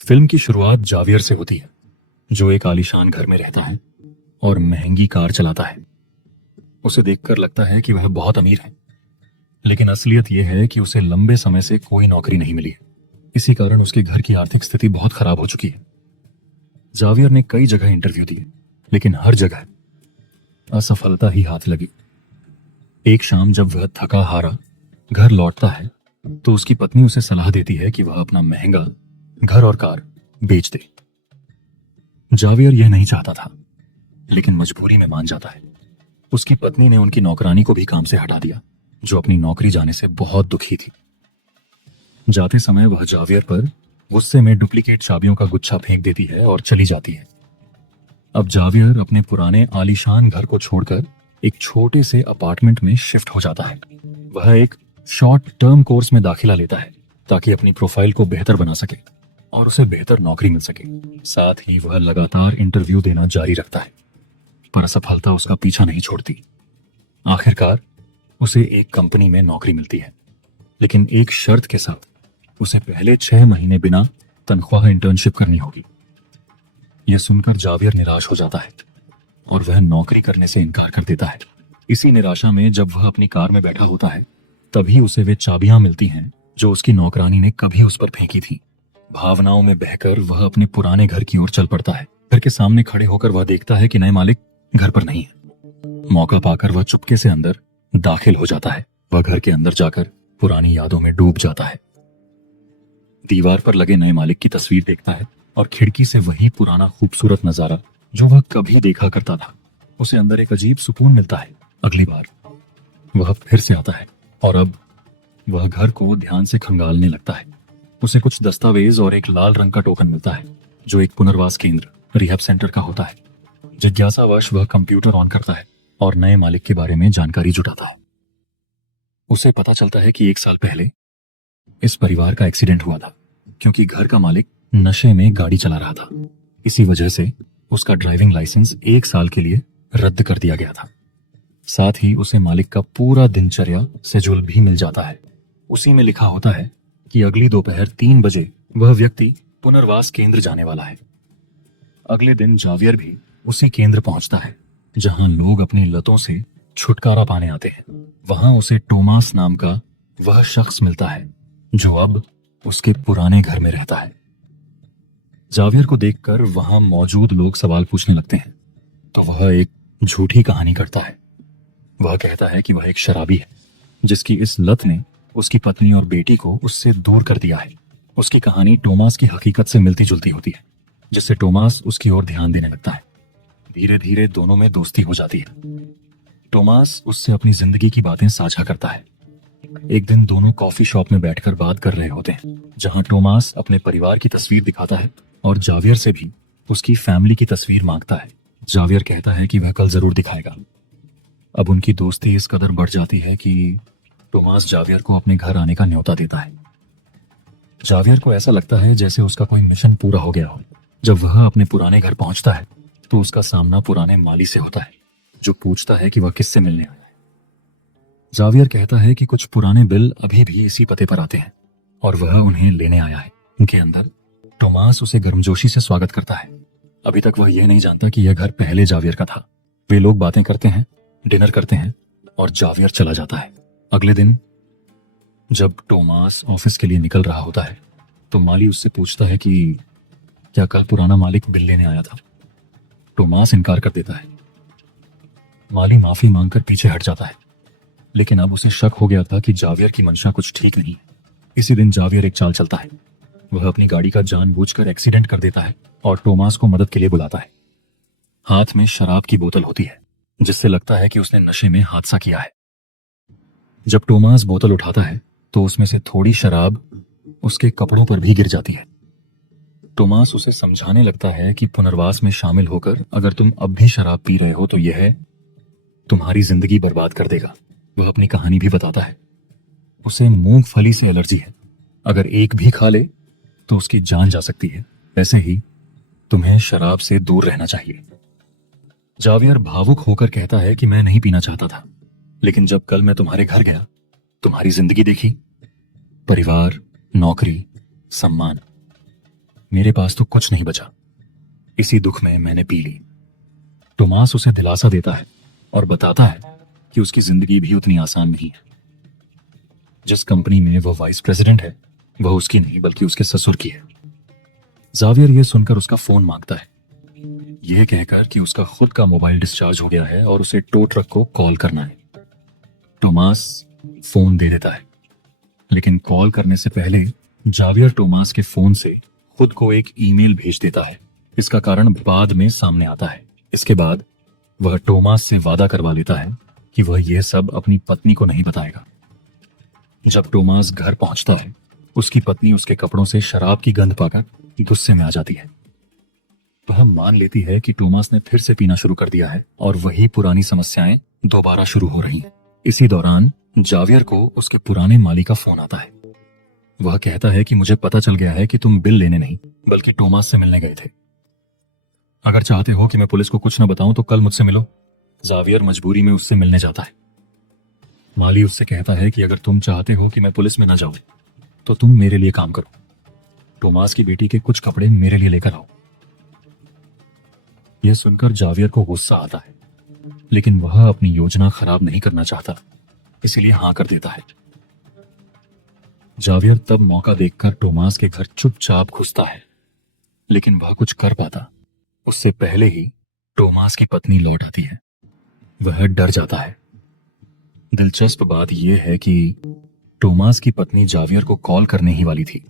Film की शुरुआत Xavier से होती है, जो एक आलीशान घर में रहता है और महंगी कार चलाता है। उसे देखकर लगता है कि वह बहुत अमीर है, लेकिन असलियत यह है कि उसे लंबे समय से कोई नौकरी नहीं मिली है। इसी कारण उसके घर की आर्थिक स्थिति बहुत खराब हो चुकी है। जावियर ने कई जगह इंटरव्यू दिए, लेकिन हर जगह असफलता ही हाथ लगी। एक शाम जब वह थका हारा घर लौटता है, तो उसकी पत्नी उसे सलाह देती है कि वह अपना महंगा घर और कार बेच दे। जावियर यह नहीं चाहता था, लेकिन मजबूरी में मान जाता है। उसकी पत्नी ने उनकी नौकरानी को भी काम से हटा दिया, जो अपनी नौकरी जाने से बहुत दुखी थी। जाते समय वह जावियर पर गुस्से में डुप्लीकेट चाबियों का गुच्छा फेंक देती है और चली जाती है। अब जावियर अपने पुराने आलीशान घर को छोड़कर एक छोटे से अपार्टमेंट में शिफ्ट हो जाता है। वह एक शॉर्ट टर्म कोर्स में दाखिला लेता है, ताकि अपनी प्रोफाइल को बेहतर बना सके और उसे बेहतर नौकरी मिल सके। साथ ही वह लगातार इंटरव्यू देना जारी रखता है, पर असफलता उसका पीछा नहीं छोड़ती। आखिरकार उसे एक कंपनी में नौकरी मिलती है, लेकिन एक शर्त के साथ। उसे पहले 6 महीने बिना तनख्वाह इंटर्नशिप करनी होगी। यह सुनकर जावियर निराश हो जाता है और वह नौकरी करने से इनकार कर देता है। इसी निराशा में जब वह अपनी कार में बैठा होता है, तभी उसे वे चाबियां मिलती हैं जो उसकी नौकरानी ने कभी उस पर फेंकी थी। भावनाओं में बहकर वह अपने पुराने घर की ओर चल पड़ता है। घर के सामने खड़े होकर वह देखता है कि नए मालिक घर पर नहीं है। मौका पाकर वह चुपके से अंदर दाखिल हो जाता है। वह घर के अंदर जाकर पुरानी यादों में डूब जाता है। दीवार पर लगे नए मालिक की तस्वीर देखता है और खिड़की से वही पुराना खूबसूरत नजारा जो वह कभी देखा करता था। उसे अंदर एक अजीब सुकून मिलता है। अगली बार वह फिर से आता है और अब वह घर को ध्यान से खंगालने लगता है। उसे कुछ दस्तावेज और एक लाल रंग का टोकन मिलता है, जो एक पुनर्वास केंद्र रिहैब सेंटर का होता है। जिज्ञासावश वह कंप्यूटर ऑन करता है और नए मालिक के बारे में जानकारी जुटाता है। उसे पता चलता है कि 1 साल पहले इस परिवार का एक्सीडेंट हुआ था, क्योंकि घर का मालिक नशे में गाड़ी चला रहा था। इसी वजह से उसका ड्राइविंग लाइसेंस 1 साल के लिए रद्द कर दिया गया था। साथ ही उसे मालिक का पूरा दिनचर्या शेड्यूल भी मिल जाता है। उसी में लिखा होता है कि अगली दोपहर 3 बजे वह व्यक्ति पुनर्वास केंद्र जाने वाला है। अगले दिन जावियर भी उसी केंद्र पहुंचता है, जहां लोग अपनी लतों से छुटकारा पाने आते हैं। वहां उसे टोमास नाम का वह शख्स मिलता है, जो अब उसके पुराने घर में रहता है। जावियर को देखकर वहां मौजूद लोग सवाल पूछने लगते हैं, तो वह एक झूठी कहानी करता है। वह कहता है कि वह एक शराबी है, जिसकी इस लत ने उसकी पत्नी और बेटी को उससे दूर कर दिया है। उसकी कहानी टोमास की हकीकत से मिलती जुलती होती है, जिससे टोमास उसकी ओर ध्यान देने लगता है। धीरे धीरे दोनों में दोस्ती हो जाती है। टोमास उससे अपनी जिंदगी की बातें साझा करता है। एक दिन दोनों कॉफी शॉप में बैठकर बात कर रहे होते हैं, जहां टोमास अपने परिवार की तस्वीर दिखाता है और जावियर से भी उसकी फैमिली की तस्वीर मांगता है। जावियर कहता है कि वह कल जरूर दिखाएगा। अब उनकी दोस्ती इस कदर बढ़ जाती है कि टोमास जावियर को अपने घर आने का न्योता देता है। जावियर को ऐसा लगता है जैसे उसका कोई मिशन पूरा हो गया हो। जब वह अपने पुराने घर पहुंचता है, तो उसका सामना पुराने माली से होता है, जो पूछता है कि वह किससे मिलने आया है। जावियर कहता है कि कुछ पुराने बिल अभी भी इसी पते पर आते हैं और वह उन्हें लेने आया है। उनके अंदर टोमास उसे गर्मजोशी से स्वागत करता है। अभी तक वह यह नहीं जानता कि यह घर पहले जावियर का था। वे लोग बातें करते हैं, डिनर करते हैं और जावियर चला जाता है। अगले दिन जब टोमास ऑफिस के लिए निकल रहा होता है, तो माली उससे पूछता है कि क्या कल पुराना मालिक बिल लेने आया था। टोमास इनकार कर देता है। माली माफी मांगकर पीछे हट जाता है, लेकिन अब उसे शक हो गया था कि जावियर की मंशा कुछ ठीक नहीं है। इसी दिन जावियर एक चाल चलता है। वह अपनी गाड़ी का जानबूझकर एक्सीडेंट कर देता है और टोमास को मदद के लिए बुलाता है। हाथ में शराब की बोतल होती है, जिससे लगता है कि उसने नशे में हादसा किया है। जब टोमास बोतल उठाता है, तो उसमें से थोड़ी शराब उसके कपड़ों पर भी गिर जाती है। टोमास उसे समझाने लगता है कि पुनर्वास में शामिल होकर अगर तुम अब भी शराब पी रहे हो तो यह तुम्हारी जिंदगी बर्बाद कर देगा। वह अपनी कहानी भी बताता है। उसे मूंगफली से एलर्जी है, अगर एक भी खा ले तो उसकी जान जा सकती है। ऐसे ही तुम्हें शराब से दूर रहना चाहिए। जावियर भावुक होकर कहता है कि मैं नहीं पीना चाहता था, लेकिन जब कल मैं तुम्हारे घर गया, तुम्हारी जिंदगी देखी, परिवार, नौकरी, सम्मान, मेरे पास तो कुछ नहीं बचा। इसी दुख में मैंने पी ली। टोमास उसे दिलासा देता है और बताता है कि उसकी जिंदगी भी उतनी आसान नहीं है। जिस कंपनी में वो वाइस प्रेसिडेंट है वह उसकी नहीं बल्कि उसके ससुर की है। जावियर यह सुनकर उसका फोन मांगता है, यह कहकर कि उसका खुद का मोबाइल डिस्चार्ज हो गया है और उसे टो ट्रक को कॉल करना है। टोमास फोन दे देता है, लेकिन कॉल करने से पहले जावियर टोमास के फोन से खुद को एक ईमेल भेज देता है। इसका कारण बाद में सामने आता है। इसके बाद वह टोमास से वादा करवा लेता है कि वह यह सब अपनी पत्नी को नहीं बताएगा। जब टोमास घर पहुंचता है, उसकी पत्नी उसके कपड़ों से शराब की गंध पाकर गुस्से में आ जाती है। वह मान लेती है कि टोमास ने फिर से पीना शुरू कर दिया है और वही पुरानी समस्याएं दोबारा शुरू हो रही हैं। इसी दौरान जावियर को उसके पुराने माली का फोन आता है। वह कहता है कि मुझे पता चल गया है कि तुम बिल लेने नहीं बल्कि टोमास से मिलने गए थे। अगर चाहते हो कि मैं पुलिस को कुछ न बताऊं तो कल मुझसे मिलो। जावियर मजबूरी में उससे मिलने जाता है। माली उससे कहता है कि अगर तुम चाहते हो कि मैं पुलिस में न जाऊं तो तुम मेरे लिए काम करो। टोमास की बेटी के कुछ कपड़े मेरे लिए लेकर आओ। यह सुनकर जावियर को गुस्सा आता है, लेकिन वह अपनी योजना खराब नहीं करना चाहता, इसलिए हां कर देता है। जावियर तब मौका देखकर टोमास के घर चुपचाप घुसता है, लेकिन वह कुछ कर पाता उससे पहले ही टोमास की पत्नी लौट आती है। वह डर जाता है। दिलचस्प बात यह है कि टोमास की पत्नी जावियर को कॉल करने ही वाली थी।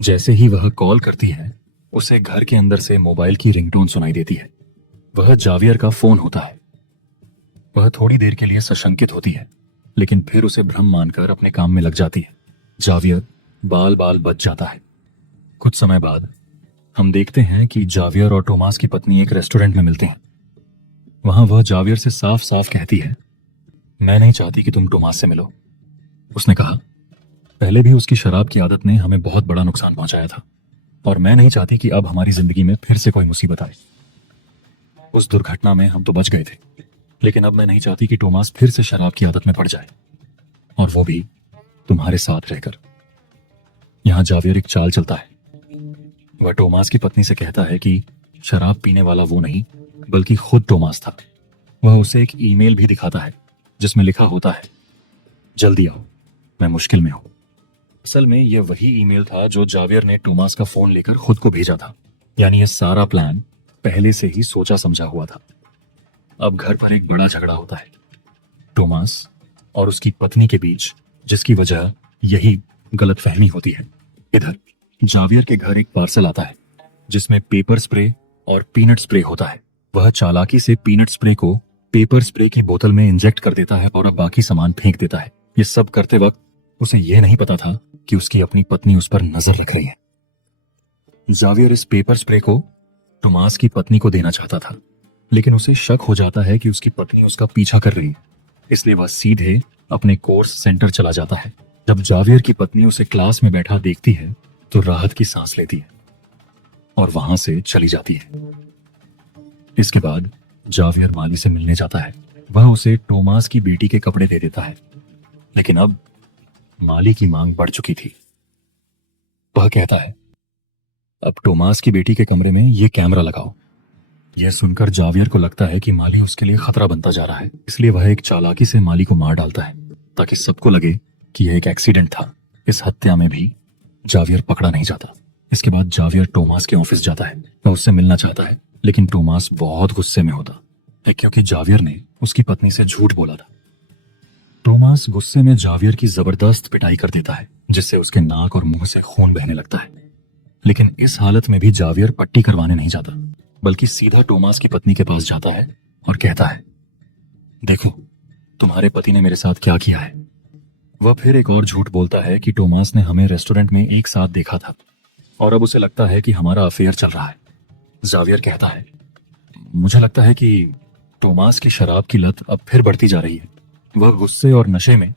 जैसे ही वह कॉल करती है, उसे घर के अंदर से मोबाइल की रिंगटोन सुनाई देती है। वह जावियर का फोन होता है। वह थोड़ी देर के लिए सशंकित होती है, लेकिन फिर उसे भ्रम मानकर अपने काम में लग जाती है। जावियर बाल बाल बच जाता है। कुछ समय बाद हम देखते हैं कि जावियर और टोमास की पत्नी एक रेस्टोरेंट में मिलते हैं। वहां वह जावियर से साफ साफ कहती है, मैं नहीं चाहती कि तुम टोमास से मिलो। उसने कहा, पहले भी उसकी शराब की आदत ने हमें बहुत बड़ा नुकसान पहुंचाया था और मैं नहीं चाहती कि अब हमारी जिंदगी में फिर से कोई मुसीबत आए। उस दुर्घटना में हम तो बच गए थे, लेकिन अब मैं नहीं चाहती कि टोमास फिर से शराब की आदत में पड़ जाए, और वो भी तुम्हारे साथ रहकर। यहां जावियर एक चाल चलता है। वह टोमास की पत्नी से कहता है कि शराब पीने वाला वो नहीं बल्कि खुद टोमास था। वह उसे एक ईमेल भी दिखाता है जिसमें लिखा होता है, जल्दी आओ, मैं मुश्किल में हूं। असल में यह वही ईमेल था जो जावियर ने टोमास का फोन लेकर खुद को भेजा था। यानी यह सारा प्लान पहले से ही सोचा समझा हुआ था। अब घर पर एक बड़ा झगड़ा होता है टोमास और उसकी पत्नी के बीच, जिसकी वजह यही गलतफहमी होती है। इधर जावियर के घर एक पार्सल आता है जिसमें पेपर स्प्रे और पीनट स्प्रे होता है। वह चालाकी से पीनट स्प्रे को पेपर स्प्रे की बोतल में इंजेक्ट कर देता है और अब बाकी सामान फेंक देता है। ये सब करते वक्त उसे यह नहीं पता था कि उसकी अपनी पत्नी उस पर नजर रख रही है। जावियर इस पेपर स्प्रे को टोमास की पत्नी को देना चाहता था, लेकिन उसे शक हो जाता है कि उसकी पत्नी उसका पीछा कर रही है, इसलिए वह सीधे अपने कोर्स सेंटर चला जाता है। जब जावियर की पत्नी उसे क्लास में बैठा देखती है तो राहत की सांस लेती है और वहां से चली जाती है। इसके बाद जावियर माली से मिलने जाता है। वह उसे टोमास की बेटी के कपड़े दे देता है, लेकिन अब माली की मांग बढ़ चुकी थी। वह कहता है, अब टोमास की बेटी के कमरे में ये कैमरा लगाओ। यह सुनकर जावियर को लगता है कि माली उसके लिए खतरा बनता जा रहा है, इसलिए वह एक चालाकी से माली को मार डालता है ताकि सबको लगे कि यह एक एक्सीडेंट था। इस हत्या में भी जावियर पकड़ा नहीं जाता। इसके बाद जावियर टोमास के ऑफिस जाता है। वह उससे मिलना चाहता है, लेकिन टोमास बहुत गुस्से में होता है क्योंकि जावियर ने उसकी पत्नी से झूठ बोला था। टोमास गुस्से में जावियर की जबरदस्त पिटाई कर देता है, जिससे उसके नाक और मुंह से खून बहने लगता है। लेकिन इस हालत में भी जावियर पट्टी करवाने नहीं जाता, बल्कि सीधा टोमास की पत्नी के पास जाता है और कहता है, देखो तुम्हारे पति ने मेरे साथ क्या किया है। वह फिर एक और झूठ बोलता है कि टोमास ने हमें रेस्टोरेंट में एक साथ देखा था और अब उसे लगता है कि हमारा अफेयर चल रहा है। जावियर कहता है, मुझे लगता है कि टोमास की शराब की लत अब फिर बढ़ती जा रही है। वह गुस्से और नशे में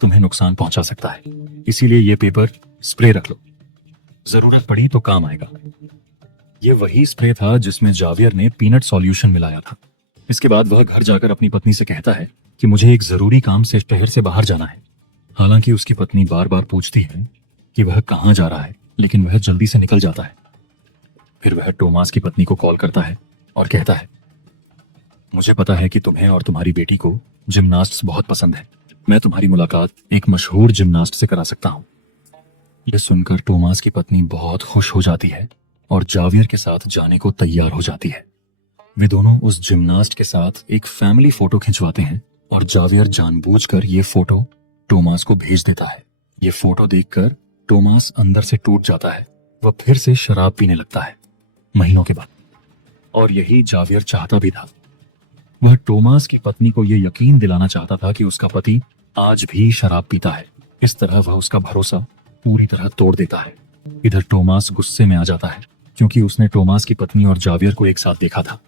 तुम्हें नुकसान पहुंचा सकता है, इसीलिए यह पेपर स्प्रे रख लो, जरूरत पड़ी तो काम आएगा। यह वही स्प्रे था जिसमें जावियर ने पीनट सॉल्यूशन मिलाया था। इसके बाद वह घर जाकर अपनी पत्नी से कहता है कि मुझे एक जरूरी काम से शहर से बाहर जाना है। हालांकि उसकी पत्नी बार बार पूछती है कि वह कहाँ जा रहा है, लेकिन वह जल्दी से निकल जाता है। फिर वह टोमास की पत्नी को कॉल करता है और कहता है, मुझे पता है कि तुम्हें और तुम्हारी बेटी को जिमनास्ट्स बहुत पसंद है। मैं तुम्हारी मुलाकात एक मशहूर जिमनास्ट से करा सकता हूँ। यह सुनकर टोमास की पत्नी बहुत खुश हो जाती है और जावियर के साथ जाने को तैयार हो जाती है। वे दोनों उस जिमनास्ट के साथ एक फैमिली फोटो खिंचवाते हैं और जावियर जानबूझकर ये फोटो टोमास को भेज देता है। ये फोटो देखकर टोमास अंदर से टूट जाता है। वह फिर से शराब पीने लगता है महीनों के बाद, और यही जावियर चाहता भी था। वह टोमास की पत्नी को यह यकीन दिलाना चाहता था कि उसका पति आज भी शराब पीता है। इस तरह वह उसका भरोसा पूरी तरह तोड़ देता है। इधर टोमास गुस्से में आ जाता है क्योंकि उसने टोमास की पत्नी और जावियर को एक साथ देखा था।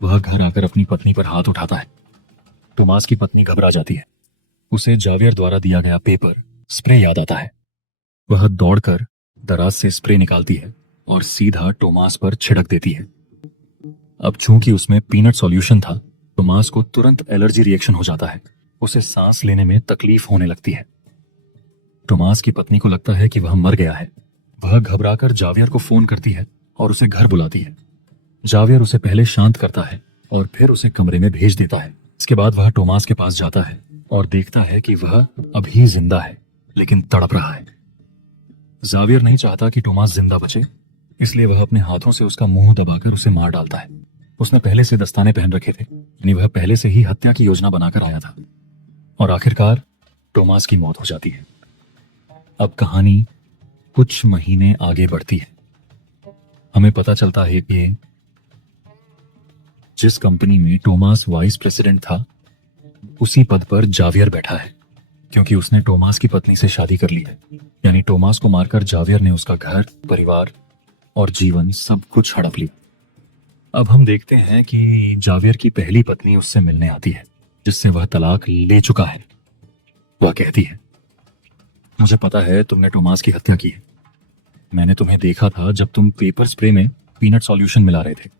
वह घर आकर अपनी पत्नी पर हाथ उठाता है। टोमास की पत्नी घबरा जाती है। उसे जावियर द्वारा दिया गया पेपर स्प्रे याद आता है। वह दौड़कर दराज से स्प्रे निकालती है और सीधा टोमास पर छिड़क देती है। अब चूंकि उसमें पीनट सॉल्यूशन था, टोमास को तुरंत एलर्जी रिएक्शन हो जाता है। उसे सांस लेने में तकलीफ होने लगती है। टोमास की पत्नी को लगता है कि वह मर गया है। वह घबराकर जावियर को फोन करती है और उसे घर बुलाती है। जावियर उसे पहले शांत करता है और फिर उसे कमरे में भेज देता है। इसके बाद वह टोमास के पास जाता है और देखता है कि वह अभी जिंदा है, लेकिन तड़प रहा है। जावियर नहीं चाहता कि टोमास जिंदा बचे, इसलिए वह अपने हाथों से उसका मुंह दबाकर उसे मार डालता है। उसने पहले से दस्ताने पहन रखे थे, यानी वह पहले से ही हत्या की योजना बनाकर आया था। और आखिरकार टोमास की मौत हो जाती है। अब कहानी कुछ महीने आगे बढ़ती है। हमें पता चलता है कि जिस कंपनी में टोमास वाइस प्रेसिडेंट था, उसी पद पर जावियर बैठा है, क्योंकि उसने टोमास की पत्नी से शादी कर ली है। यानी टोमास को मारकर जावियर ने उसका घर, परिवार और जीवन सब कुछ हड़प लिया। अब हम देखते हैं कि जावियर की पहली पत्नी उससे मिलने आती है, जिससे वह तलाक ले चुका है। वह कहती है, मुझे पता है तुमने टोमास की हत्या की है। मैंने तुम्हें देखा था जब तुम पेपर स्प्रे में पीनट सॉल्यूशन मिला रहे थे।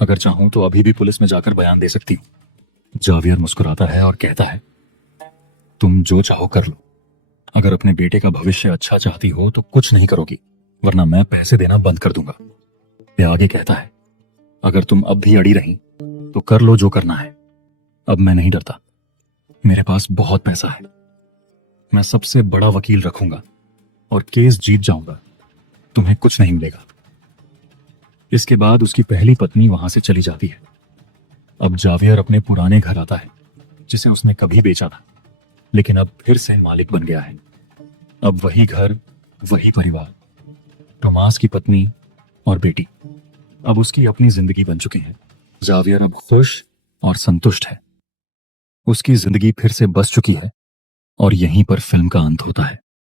अगर चाहूं तो अभी भी पुलिस में जाकर बयान दे सकती हूं। जावियर मुस्कुराता है और कहता है, तुम जो चाहो कर लो। अगर अपने बेटे का भविष्य अच्छा चाहती हो तो कुछ नहीं करोगी, वरना मैं पैसे देना बंद कर दूंगा। वह आगे कहता है, अगर तुम अब भी अड़ी रही तो कर लो जो करना है। अब मैं नहीं डरता। मेरे पास बहुत पैसा है। मैं सबसे बड़ा वकील रखूंगा और केस जीत जाऊंगा। तुम्हें कुछ नहीं मिलेगा। इसके बाद उसकी पहली पत्नी वहां से चली जाती है। अब जावियर अपने पुराने घर आता है, जिसे उसने कभी बेचा था, लेकिन अब फिर से मालिक बन गया है। अब वही घर, वही परिवार, टोमास की पत्नी और बेटी अब उसकी अपनी जिंदगी बन चुके हैं। जावियर अब खुश और संतुष्ट है। उसकी जिंदगी फिर से बस चुकी है और यहीं पर फिल्म का अंत होता है।